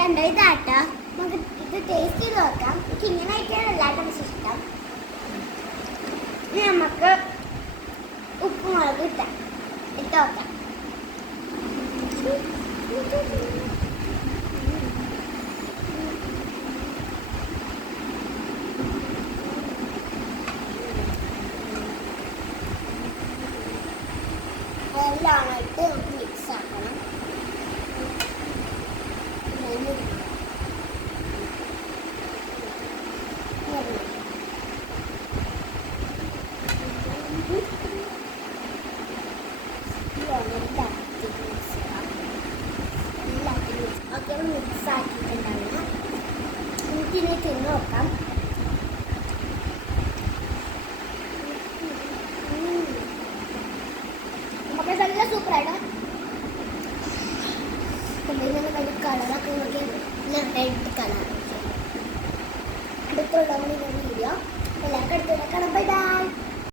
കണ്ടോ ഇതാട്ടോ. നമുക്ക് ഇത് ടേസ്റ്റ് ചെയ്ത് നോക്കാം. എനിക്ക് ഇങ്ങനെ ആയിട്ടാണ് എല്ലാവർക്കും ഇഷ്ടം. ഇനി നമുക്ക് ഉപ്പ് മുളക് ഇട്ട് നോക്കാം. എല്ലാം ഇട്ട് മിക്സ് ആക്കണം. ഒക്കെ മിക്സ് ആക്കിയിട്ടുണ്ടാവുക. നമുക്കിനി തിന്ന് നോക്കാം. നമുക്ക് നല്ല സൂപ്പറായിട്ട് കണ്ട് കളറൊക്കെ നോക്കി റെഡ് കളർ അടുത്തുള്ള വീഡിയോ എല്ലാവർക്കും അടുത്തുള്ള കാണാം. Bye bye.